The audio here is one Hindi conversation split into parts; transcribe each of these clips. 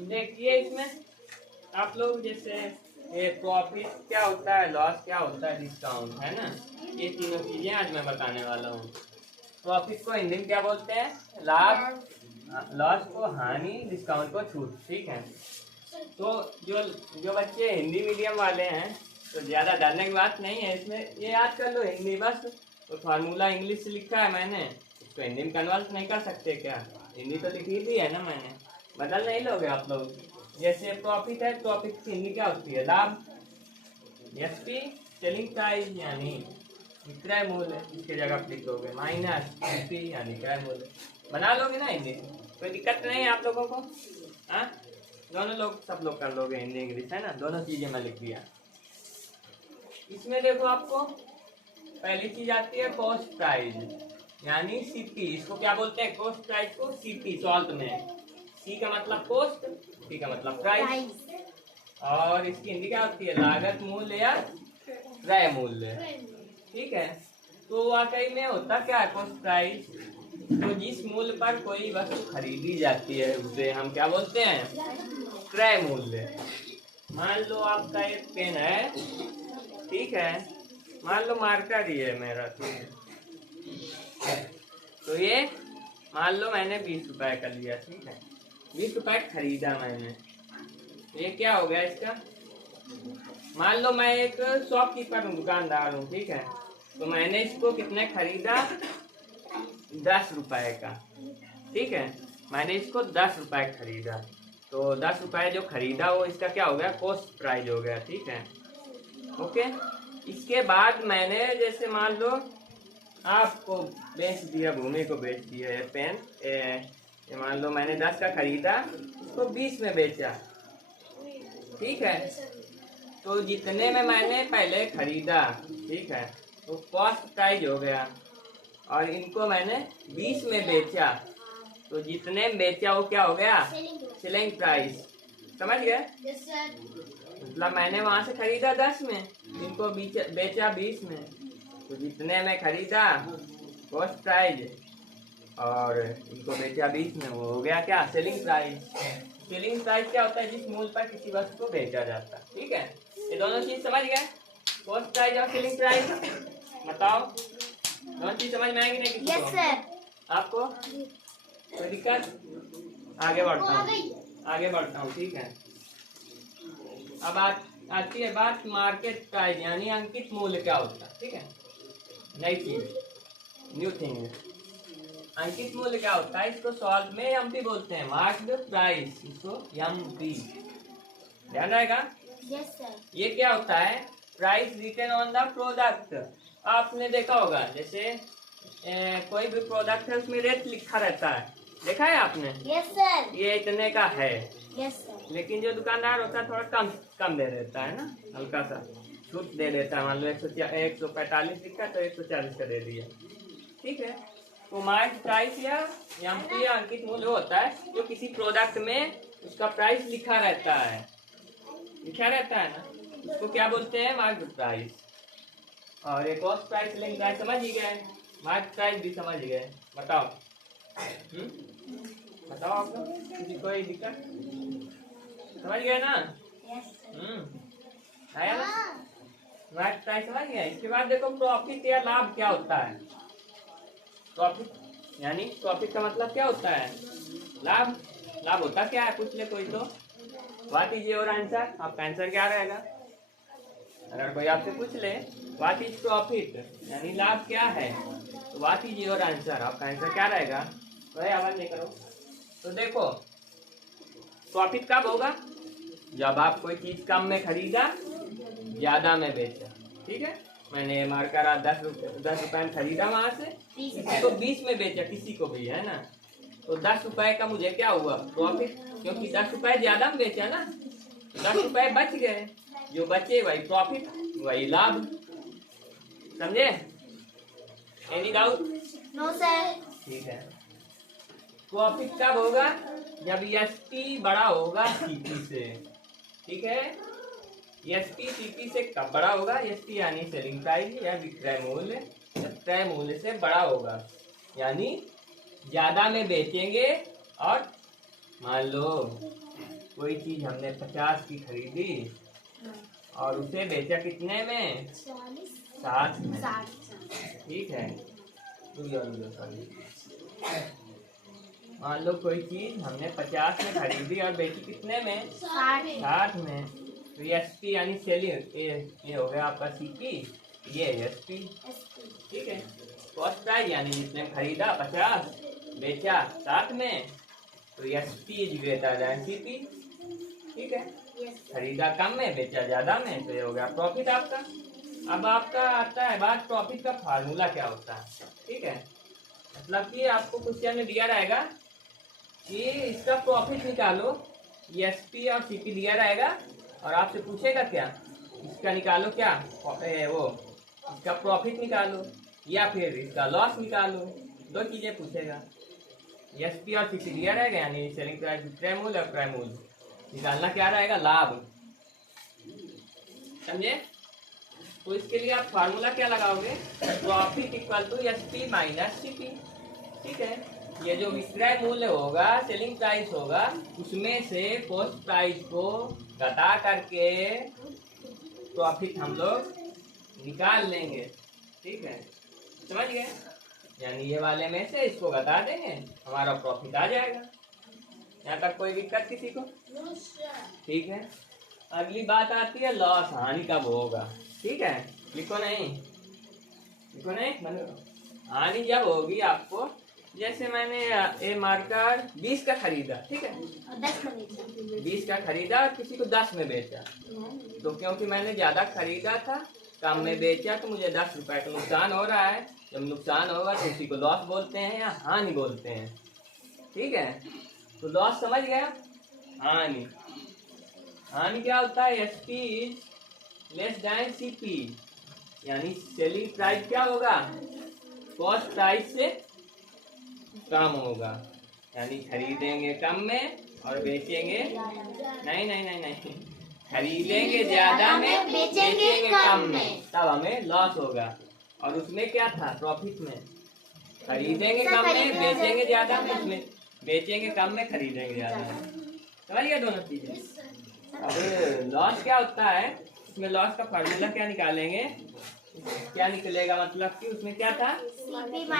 देखिए इसमें आप लोग जैसे ये प्रॉफिट क्या होता है, लॉस क्या होता है, डिस्काउंट, है ना। ये तीनों चीजें आज मैं बताने वाला हूँ। प्रॉफिट को हिंदी में क्या बोलते हैं? लाभ। लॉस को हानि, डिस्काउंट को छूट। ठीक है। तो जो जो बच्चे हिंदी मीडियम वाले हैं तो ज़्यादा डरने की बात नहीं है इसमें, ये याद कर लो हिंदी बस। तो फार्मूला इंग्लिश से लिखा है मैंने, इसको हिंदी में कन्वर्ट नहीं कर सकते क्या? हिंदी तो लिखी दी है ना मैंने, बदल नहीं लोगे आप लोग। जैसे प्रॉफिट है, प्रॉफिट की हिंदी क्या होती है? लाभ। एसपी सेलिंग प्राइस यानी विक्रय मूल्य, इसके जगह आप लिखोगे माइनस एसपी यानी क्रय मूल्य। बना लोगे ना हिंदी, कोई दिक्कत नहीं है आप लोगों को। हाँ, दोनों लोग सब लोग कर लोगे हिंदी इंग्लिश, है ना। दोनों चीजें मैं लिख दिया। इसमें देखो आपको पहली चीज आती है कॉस्ट प्राइस यानी सीपी। इसको क्या बोलते हैं? कॉस्ट प्राइस को सीपी शॉर्ट में। सी का मतलब कॉस्ट, पी का मतलब प्राइस, और इसकी हिंदी क्या होती है? लागत मूल्य या क्रय मूल्य। ठीक है। तो वाकई में होता क्या है कॉस्ट प्राइस? तो जिस मूल्य पर कोई वस्तु खरीदी जाती है उसे हम क्या बोलते हैं? क्रय मूल्य। मान लो आपका एक पेन है, ठीक है, मान लो मार्कर ही है मेरा, ठीक है। तो ये मान लो मैंने 20 रुपए का लिया, ठीक है, 20 रुपए खरीदा मैंने। ये क्या हो गया इसका? मान लो मैं एक शॉपकीपर हूँ, दुकानदार हूँ, ठीक है। तो मैंने इसको कितने खरीदा? 10 रुपए का, ठीक है। मैंने इसको 10 रुपए खरीदा, तो 10 रुपए जो खरीदा वो इसका क्या हो गया? कॉस्ट प्राइस हो गया, ठीक है। ओके। इसके बाद मैंने जैसे मान लो आपको बेच दिया, भूमि को बेच दिया ये पेन, ये मान लो मैंने 10 का खरीदा, इसको 20 में बेचा, ठीक है। तो जितने में मैंने पहले खरीदा, ठीक है, वो कॉस्ट प्राइस हो गया, और इनको मैंने 20 में बेचा, तो जितने में बेचा वो क्या हो गया? Selling price. समझ गए? मतलब मैंने वहां से खरीदा 10 में, इनको बेचा 20 में, तो जितने में खरीदा कॉस्ट प्राइस, और इनको बेचा 20 में, वो हो गया क्या? Selling price. सेलिंग प्राइस क्या होता है? जिस मूल्य पर किसी वस्तु को बेचा जाता है, ठीक है। ये दोनों चीज समझ गए? कॉस्ट प्राइस और सेलिंग प्राइस। बताओ दोनों चीज समझ में आएगी नहीं किसी को? सर। आपको कोई दिक्कत? आगे बढ़ता हूँ, ठीक है। अब आती है बात मार्केट प्राइस यानी अंकित मूल्य क्या होता है, ठीक है। नई चीज, न्यू थिंग। अंकित मूल्य क्या होता है? इसको सॉल्व में एमपी बोलते हैं, मार्क्ड प्राइस, इसको एमपी। ध्यान रहेगा? Yes sir. ये क्या होता है? Price written on the product. आपने देखा होगा जैसे कोई भी प्रोडक्ट है उसमें रेट लिखा रहता है, देखा है आपने? Yes sir. ये इतने का है। Yes sir. लेकिन जो दुकानदार होता है थोड़ा कम दे देता है ना, हल्का सा छूट दे देता है। मान लो 145 लिखा तो 140 का दे दिया, ठीक है। तो मार्केट प्राइस या एमपी या अंकित मूल्य होता है जो किसी प्रोडक्ट में उसका प्राइस लिखा रहता है ना, उसको क्या बोलते हैं? Market price. और एक कॉस्ट प्राइस, सेलिंग प्राइस समझ ही गए, मार्केट प्राइस भी समझ गए। बताओ बताओ आप लोग, किसी कोई दिक्कत? समझ गए ना? आया ना? मार्केट प्राइस समझ गए। इसके बाद देखो प्रॉफिट या लाभ क्या होता है? प्रॉफिट यानी प्रॉफिट का मतलब क्या होता है? लाभ होता क्या है? पूछ ले कोई तो। What is your answer? आपका आंसर क्या रहेगा? अगर कोई आपसे पूछ ले व्हाट इज प्रॉफिट यानी लाभ क्या है, तो व्हाट इज योर आंसर? आपका आंसर क्या रहेगा? तो आवाज नहीं करो। तो देखो प्रॉफिट कब होगा? जब आप कोई चीज कम में खरीदा, ज्यादा में बेचा, ठीक है। मैंने मार्कर 10 रुपए में खरीदा वहां से, किसी को 20 में बेचा, किसी को भी, है ना। तो 10 रुपए का मुझे क्या हुआ? प्रॉफिट, क्योंकि 10 रुपए ज्यादा में बेचा ना, 10 रुपए बच गए, जो बचे वही प्रॉफिट, वही लाभ। समझे? Any doubt? No sir. ठीक है। प्रॉफिट कब होगा? जब एसपी बड़ा होगा सीपी से, ठीक है। एसपी सीपी से कब बड़ा होगा? एसपी यानी सेलिंग प्राइस या विक्रय मूल्य, जब क्रय मूल्य से बड़ा होगा, यानी ज्यादा में बेचेंगे और मान लो कोई चीज हमने 50 की खरीदी और उसे बेचा कितने में? 60 में। ठीक है। मान लो कोई चीज हमने 50 में खरीदी और बेची कितने में? 60 में। तो ये एसपी यानी सेलिंग, ये हो गया आपका सीपी, ये एसपी। ठीक है। कॉस्ट प्राइस यानी जिसने खरीदा 50 बेचा 60 में, तो SP is greater than CP. ठीक है। खरीदा कम में बेचा ज्यादा में, तो ये हो गया प्रॉफिट आपका। अब आपका आता है बात प्रॉफिट का फार्मूला क्या होता है। ठीक है। मतलब कि आपको क्वेश्चन में दिया रहेगा कि इसका प्रॉफिट निकालो, एसपी और सीपी दिया रहेगा और आपसे पूछेगा क्या, इसका निकालो क्या वो इसका प्रॉफिट निकालो या फिर इसका लॉस निकालो, दो चीजें पूछेगा। एसपी और सीपी दिया रहेगा यानी सेलिंग प्राइस, विक्रय मूल्य और क्रय मूल्य। निकालना क्या रहेगा? लाभ। समझे? तो इसके लिए आप फार्मूला क्या लगाओगे? Profit equal to SP minus CP. ठीक है। ये जो विक्रय मूल्य होगा, सेलिंग प्राइस होगा, उसमें से कॉस्ट प्राइस को घटा करके प्रॉफिट हम लोग निकाल लेंगे। ठीक है, समझ गए? यानी ये वाले में से इसको घटा देंगे, हमारा प्रॉफिट आ जाएगा। यहाँ तक कोई दिक्कत किसी को? ठीक है। अगली बात आती है लॉस, हानि कब होगा। ठीक है, लिखो नहीं, लिखो नहीं। हानि जब होगी आपको, जैसे मैंने ये मार्कर 20 का खरीदा, ठीक है, 20 का खरीदा और किसी को 10 में बेचा, तो क्योंकि मैंने ज्यादा खरीदा था कम में बेचा, तो मुझे 10 रुपए का नुकसान हो रहा है। जब नुकसान होगा तो उसी को लॉस बोलते हैं या हानि बोलते हैं। ठीक है, तो लॉस समझ गया। हानि, हानि क्या होता है? एसपी लेस देन सीपी, यानी सेलिंग प्राइस क्या होगा? कॉस्ट प्राइस से कम होगा, यानी खरीदेंगे कम में और बेचेंगे नहीं, खरीदेंगे ज्यादा में बेचेंगे कम में, तब हमें लॉस होगा। और उसमें क्या था? प्रॉफिट में खरीदेंगे कम में बेचेंगे ज्यादा में, उसमें बेचेंगे कम में खरीदेंगे ज्यादा में। समझ गया दोनों चीजें? अब लॉस क्या होता है, इसमें लॉस का फार्मूला क्या निकालेंगे, क्या निकलेगा? मतलब कि उसमें क्या था?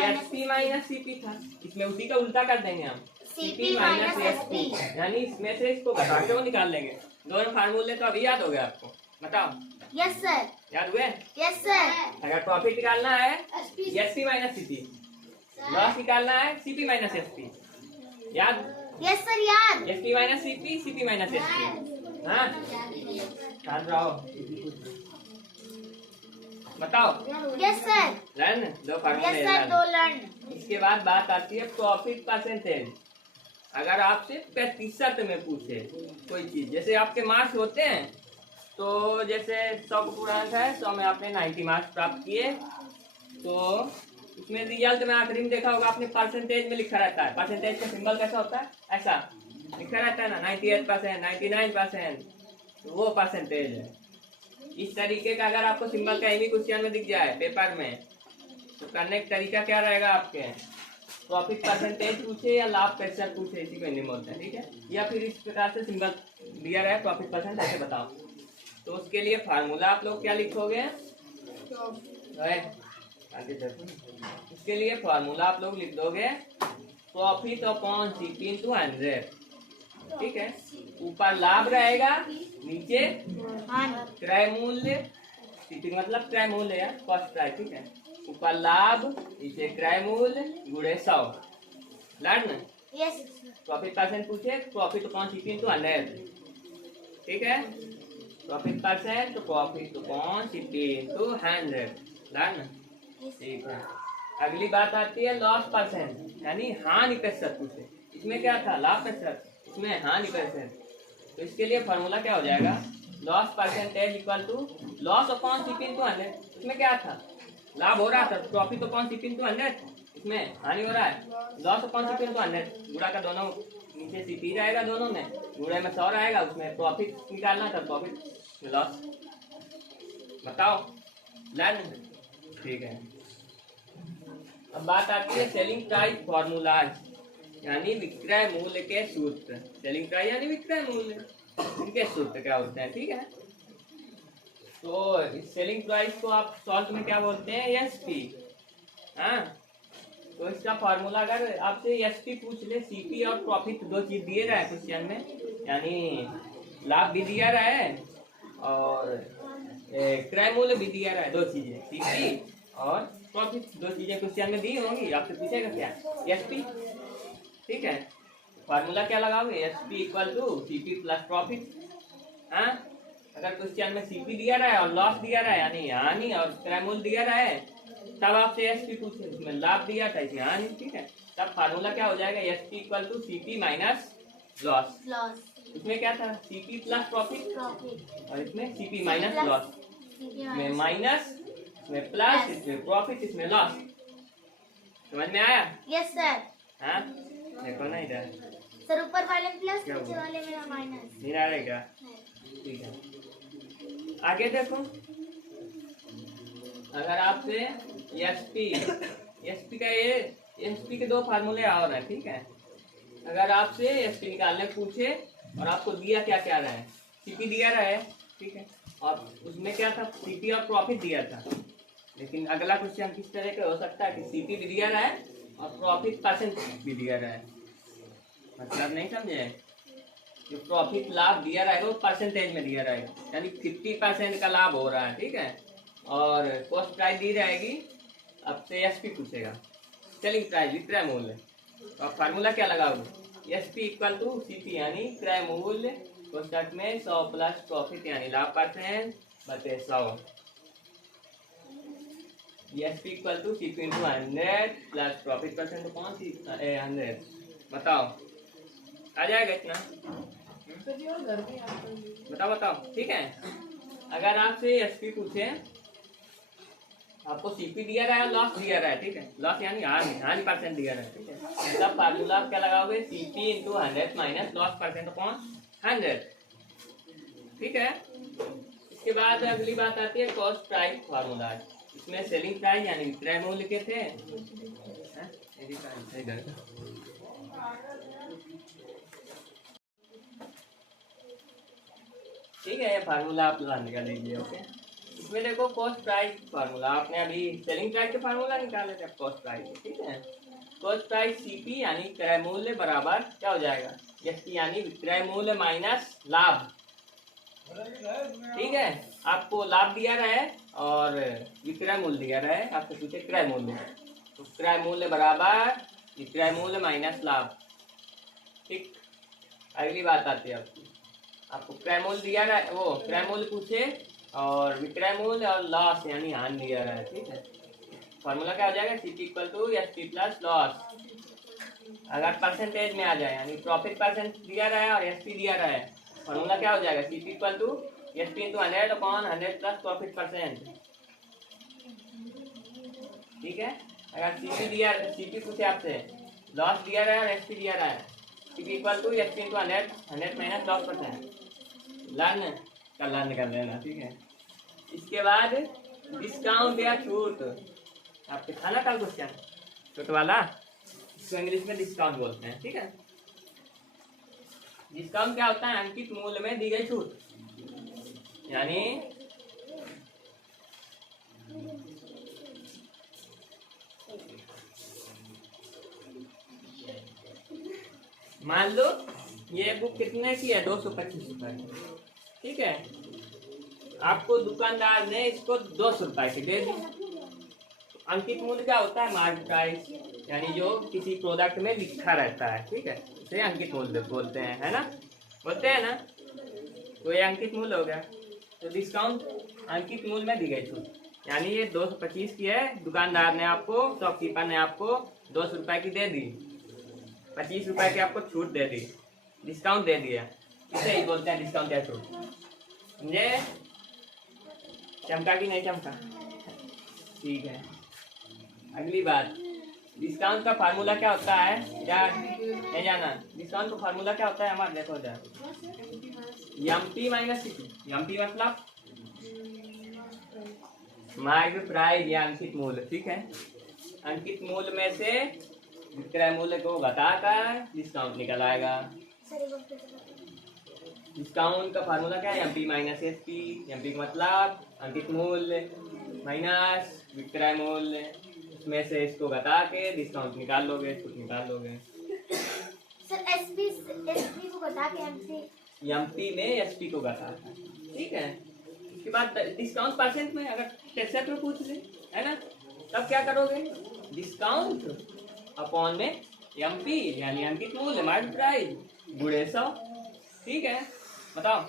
एसपी माइनस सीपी था, इसमें उसी का उल्टा कर देंगे हम, सीपी माइनस एसपी, यानी इसमें से इसको घटा के वो निकाल लेंगे। दोनों फार्मूले तो अभी याद हो गए आपको? बताओ। Yes sir. याद हुए? Yes sir. अगर प्रॉफिट निकालना है एसपी माइनस सीपी, लॉस निकालना है सीपी माइनस एसपी। याद? यस सर याद। SP minus CP, CP minus SP. हाँ, याद रहो। बताओ। Yes sir. लर्न दो फार्मूले। यस सर, दो लर्न। इसके बाद बात आती है प्रॉफिट परसेंटेज। अगर आपसे प्रतिशत में पूछे कोई चीज, जैसे आपके मार्क्स होते हैं, तो जैसे 100 का पूर्णांक है, 100 में आपने 90 मार्क्स प्राप्त किए, तो उसमें रिजल्ट में आखिरी में देखा होगा आपने परसेंटेज में लिखा रहता है। परसेंटेज का सिंबल कैसा होता है? ऐसा लिखा रहता है ना, 98%, 99%, तो वो परसेंटेज है। इस तरीके का अगर आपको सिंबल कहीं भी क्वेश्चन में दिख जाए पेपर में, तो करने का तरीका क्या रहेगा आपके? प्रॉफिट परसेंटेज पूछे या लाभ प्रतिशत पूछे, इसी को हिंदी में बोलते हैं। ठीक है, या फिर इस प्रकार से सिंबल दिया रहा है प्रॉफिट परसेंट, ऐसे बताओ। तो उसके लिए फार्मूला आप लोग क्या लिखोगे? इसके लिए फार्मूला आप लोग लिख दोगे प्रॉफिट अपॉन सीपी इंटू 100। ठीक है, ऊपर लाभ रहेगा, नीचे क्रय मूल्य, सीपी मतलब क्रय मूल्य या कॉस्ट प्राइस। ठीक है, ऊपर लाभ नीचे क्रय मूल्य गुणे 100। लर्न? यस। प्रॉफिट परसेंट पूछे, प्रॉफिट अपॉन सीपी इंटू 100। ठीक है, प्रॉफिट परसेंट तो profit upon CP into 100। Learn? ठीक है। अगली बात आती है लॉस परसेंट, यानी हानि प्रतिशत पूछे। इसमें क्या था? लाभ प्रतिशत, इसमें हानि प्रतिशत। तो इसके लिए फॉर्मूला क्या हो जाएगा? Loss percentage equal to loss upon CP into 100। इसमें क्या था? लाभ हो रहा था, प्रॉफिट अपॉन सीपी इंटू 100, इसमें हानि हो रहा है, लॉस अपॉन सीपी इंटू 100। गुणा का दोनों नीचे सीपी रहेगा, दोनों में गुणे में 100 रहेगा, उसमें प्रॉफिट निकालना था, प्रॉफिट लॉस। बताओ। लर्न? ठीक है। अब बात आती है सेलिंग प्राइस फॉर्मूलाज, यानी विक्रय मूल्य के सूत्र, सेलिंग प्राइस यानी विक्रय मूल्य, इनके सूत्र क्या होते हैं, ठीक है। तो इस सेलिंग प्राइस को आप शॉर्ट में क्या बोलते हैं, एसपी। हाँ, तो इसका फॉर्मूला अगर आपसे एसपी पूछ ले, सीपी और प्रॉफिट दो चीज दिए रहा है क्वेश्चन में, यानी लाभ भी दिया रहा है और क्रय मूल्य भी दिया रहा है, दो चीजें सीपी और प्रॉफिट, दो चीजें क्वेश्चन में दी होंगी, आपसे पूछेगा क्या, एसपी, ठीक है। फॉर्मूला क्या लगाओगे, SP equal to CP plus profit. हाँ, अगर क्वेश्चन में सीपी दिया रहा है और लॉस दिया रहा है यानी हानि और क्रय मूल्य दिया रहा है, तब आपसे एसपी पूछे, उसमें लाभ दिया था इसे हानि, ठीक है। तब फार्मूला क्या हो जाएगा, SP equal to CP minus loss. इसमें क्या था, सीपी प्लस प्रॉफिट और इसमें सीपी माइनस लॉस, इसमें माइनस, इसमें प्लस, इसमें प्रॉफिट, इसमें लॉस। समझ में आया? Yes sir. हाँ, देखो ना इधर सर, ऊपर वाले प्लस, नीचे वाले में माइनस। नहीं आ रहेगा, ठीक है। आगे देखो, अगर आपसे एसपी का ये एसपी के दो फार्मूले और हैं, ठीक है। अगर आपसे एसपी निकालने पूछे और आपको दिया क्या क्या रहा है, सीपी दिया रहा है, ठीक है, और उसमें क्या था, सीपी और प्रॉफिट दिया था। लेकिन अगला क्वेश्चन किस तरह का हो सकता है कि सीपी भी दिया रहा है और प्रॉफिट परसेंट भी दिया रहा है, मतलब नहीं समझे, जो प्रॉफिट लाभ दिया रहेगा वो परसेंटेज में दिया रहेगा, यानी 50% का लाभ हो रहा है, ठीक है। और कॉस्ट प्राइस दी रहेगी, अब से एसपी पूछेगा, सेलिंग प्राइस विक्रय मूल्य, और फार्मूला क्या लगाओगे, एसपी इक्वल टू सीपी यानी क्रय मूल्य कोष्ठक में 100 प्लस प्रॉफिट यानी लाभ परसेंट बटे 100, SP equal to CP into 100 plus profit percent, तो कौन सी 100, बताओ आ जाएगा इतना, बताओ बताओ, ठीक है। अगर आपसे एसपी पूछे, आपको सीपी दिया रहा है, लॉस दिया रहा है, ठीक है, लॉस यानी हानि परसेंट दिया रहा है, ठीक है, मतलब फार्मूला आप क्या लगाओगे, CP into 100 minus loss percent upon 100, ठीक है। इसके बाद अगली बात आती है कॉस्ट प्राइस फार्मूला, इसमें सेलिंग प्राइस यानी विक्रय मूल्य के थे, ठीक है, ये फार्मूला आप निकाल लीजिए, ओके। इसमें देखो कॉस्ट प्राइस फार्मूला, आपने अभी सेलिंग प्राइस के फार्मूला निकाले थे, कॉस्ट प्राइस, ठीक है। कॉस्ट प्राइस सीपी यानी क्रय मूल्य बराबर क्या हो जाएगा, एसपी यानी विक्रय मूल्य माइनस लाभ, ठीक है। आपको लाभ दिया रहा है और विक्रय मूल्य दिया रहा है, आपसे पूछे क्रय मूल्य, तो क्रय मूल्य बराबर विक्रय मूल्य माइनस लाभ, ठीक। अगली बात आती है आपको क्रय मूल्य दिया रहा है, वो क्रय मूल्य पूछे और विक्रय मूल्य और लॉस यानी हानि दिया रहा है, ठीक है। फॉर्मूला क्या हो जाएगा, CP equal to SP plus loss, अगर परसेंटेज में आ जाए यानी प्रॉफिट परसेंट दिया रहा है और एसपी दिया रहा है, फॉर्मूला क्या हो जाएगा, CP equal to SP into 100 upon 100 plus profit percent, ठीक है। अगर सीपी पूछे आपसे, लॉस दिया रहा है और एसपी दिया रहा है, CP equal to SP into 100 minus loss percent, learn कर लेना, ठीक है। इसके बाद डिस्काउंट या छूट, आपके था ना कल क्वेश्चन छूट वाला, इसको इंग्लिश में डिस्काउंट बोलते हैं, ठीक है। डिस्काउंट क्या होता है, अंकित मूल्य में दी गई छूट, यानी मान लो ये बुक कितने की है, 225 रुपए, ठीक है। आपको दुकानदार ने इसको 200 रुपए की दे दी। अंकित मूल्य क्या होता है, मार्क प्राइस, यानी जो किसी प्रोडक्ट में लिखा रहता है, ठीक है, इसे अंकित मूल्य बोलते हैं, है ना, बोलते हैं ना, तो ये अंकित मूल्य हो गया। तो डिस्काउंट अंकित मूल्य में दी गई छूट, यानी ये 225 की है, दुकानदार ने आपको, शॉपकीपर ने आपको 200 रुपए की दे दी, 25 रुपए की आपको छूट दे दी, डिस्काउंट दे दिया, इसे ही बोलते हैं डिस्काउंट या छूट, समझे। चमका कि नहीं चमका, ठीक है। अगली बात, डिस्काउंट का फार्मूला क्या होता है, क्या नहीं जाना, डिस्काउंट का फार्मूला क्या होता है हमारा, देखो जरा, एमपी माइनस सीपी, एमपी मतलब मार्क प्राइस या अंकित मूल्य, ठीक है। अंकित मूल्य में से विक्रय मूल्य को घटाकर डिस्काउंट निकल आएगा। सर एक बार फिर से बताइए। डिस्काउंट का फार्मूला क्या है? MP minus SP. एमपी का मतलब अंकित मूल्य माइनस विक्रय मूल्य, उसमें से इसको घटा के डिस्काउंट निकाल लोगे, कुछ निकाल लोगे। सर एसपी को बता के एमपी एमपी में एसपी को घटा, ठीक है। उसके बाद डिस्काउंट परसेंट में अगर प्रतिशत में पूछ ले, है ना, तब क्या करोगे? डिस्काउंट अपॉन में एमपी यानी अंकित मूल्य मार्केट प्राइस गुणे 100, ठीक है। बताओ।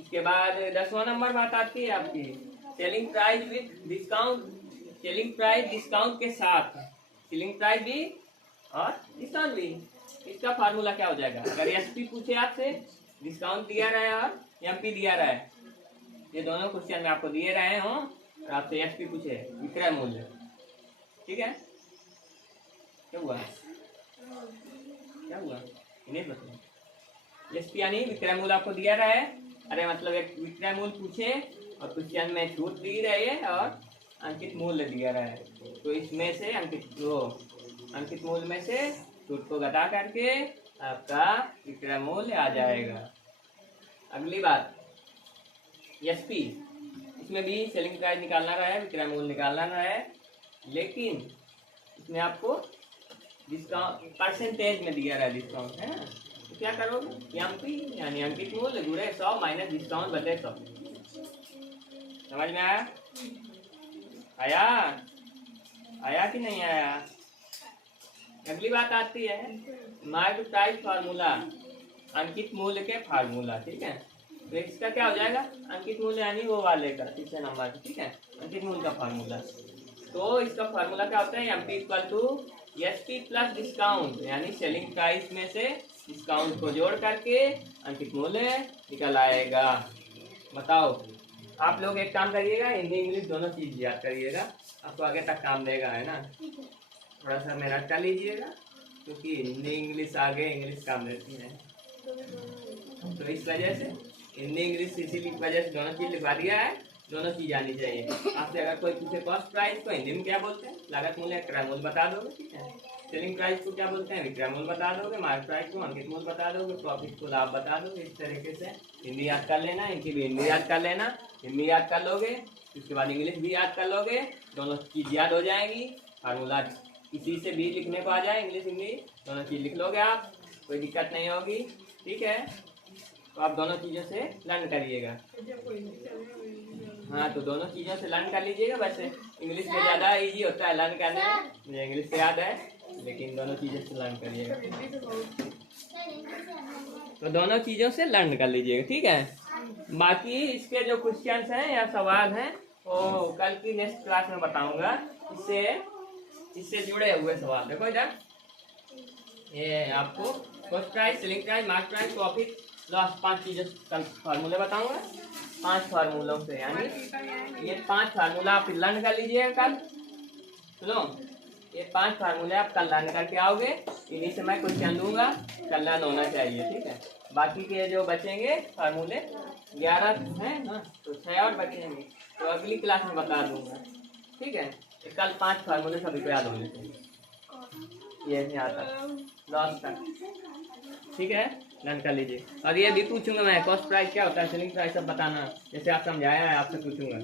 इसके बाद 10वां नंबर बात आती है आपकी selling price with discount. Selling price discount के साथ, सेलिंग प्राइस भी और डिस्काउंट भी, इसका फार्मूला क्या हो जाएगा? अगर एसपी पूछे आपसे, डिस्काउंट दिया रहा है और एमपी दिया रहा है, ये दोनों क्वेश्चन में आपको दिए रहे हो और आपसे एसपी पूछे विक्रय मूल्य, ठीक है। क्या हुआ? क्या हुआ? नहीं पता। एसपी यानी विक्रय मूल्य आपको दिया रहा है, अरे मतलब एक विक्रय मूल्य पूछे और क्वेश्चन में छूट दी रही है और अंकित मूल्य दिया रहा है, तो इसमें से अंकित मूल्य में से छूट को घटा करके आपका विक्रय मूल्य आ जाएगा। अगली बात एसपी, इसमें भी सेलिंग प्राइस निकालना रहा है, विक्रय मूल्य निकालना रहा है, लेकिन इसमें आपको डिस्काउंट परसेंटेज में दिया रहा है डिस्काउंट, है ना। तो क्या करोगे? एमपी यानी अंकित मूल्य गुणे 100 माइनस डिस्काउंट बटे 100। समझ में आया? आया कि नहीं आया? अगली बात आती है मार्केट प्राइस फार्मूला, अंकित मूल्य के फार्मूला, ठीक है। तो इसका क्या हो जाएगा? अंकित मूल्य यानी वो वाले का तीसरे नंबर, ठीक है, अंकित मूल्य का फार्मूला। तो इसका फार्मूला क्या होता है? MP equal to SP plus discount, यानी सेलिंग प्राइस में से डिस्काउंट को जोड़ करके अंकित मूल्य निकल आएगा। बताओ। आप लोग एक काम करिएगा, हिंदी इंग्लिश दोनों चीज याद करिएगा, आपको आगे तक काम देगा, है ना। थोड़ा सा मेहनत कर लीजिएगा, क्योंकि हिंदी इंग्लिश आगे इंग्लिश काम देती है, तो इस वजह से हिंदी इंग्लिश इसीलिए वजह से दोनों चीज लिखवा दिया है, दोनों चीज आनी चाहिए। आपसे अगर कोई पूछे कॉस्ट प्राइस को हिंदी में क्या बोलते हैं? लागत मूल्य क्रय मूल्य बता दोगे, ठीक है। सेलिंग प्राइस को क्या बोलते हैं? विक्रय मूल्य बता दोगे। मार्केट प्राइस को अंकित मूल्य बता दोगे। प्रॉफिट को लाभ बता दोगे। इस तरीके से हिंदी याद कर लेना, इनकी भी हिंदी याद कर लेना। हिंदी याद कर लोगे, उसके बाद इंग्लिश भी याद कर लोगे, दोनों चीज याद हो जाएंगी। फार्मूला किसी से भी लिखने को आ जाए, इंग्लिश हिंदी दोनों चीज लिख लोगे आप, कोई दिक्कत नहीं होगी, ठीक है। तो आप दोनों चीज़ों से लर्न करिएगा। हाँ, तो दोनों चीज़ों से लर्न कर लीजिएगा। वैसे इंग्लिश में ज़्यादा इजी होता है लर्न करने में, मुझे इंग्लिश से याद है, लेकिन दोनों चीज़ों से लर्न करिएगा। तो दोनों चीज़ों से लर्न कर लीजिएगा, ठीक है। बाकी इसके जो क्वेश्चंस हैं या सवाल हैं वो कल की नेक्स्ट क्लास में बताऊंगा। इससे जुड़े हुए सवाल देखो इधर, ये आपको cost price, selling price, market price, profit loss, 5 चीज़ें कल फार्मूले बताऊंगा। 5 फार्मूलों से, यानी ये 5 फार्मूला आप लर्न कर लीजिएगा कल। सुनो, ये 5 फार्मूले आप कल लर्न करके आओगे, इन्हीं से मैं क्वेश्चन दूंगा, कल लर्न होना चाहिए, ठीक है। बाकी के जो बचेंगे फार्मूले 11 हैं ना, तो 6 और बचेंगे, तो अगली क्लास में बता दूंगा, ठीक है। कल 5 फार्मूले सभी को याद होने चाहिए, ये नहीं आता लॉस तक, ठीक है, लर्न कर लीजिए। और ये भी पूछूंगा मैं, कॉस्ट प्राइस क्या होता है, सेलिंग प्राइस सब बताना, जैसे आप समझाया है आपसे पूछूंगा।